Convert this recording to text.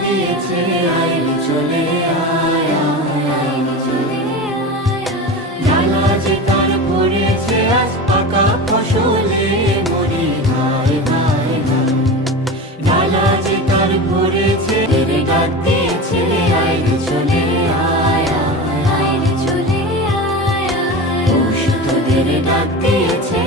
দিয়েছে, আইরে চলে আয়, আইরে চলে আয়। ডালা যে তার ভরেছে আজ পাকা ফসলে মরি হায় হায় হায়। ডালা যে তার ভরেছে তেরে ডাক দিয়েছে, আইরে চলে আয়, আইরে চলে আয়। পশু তোদের ডাক দিয়েছে,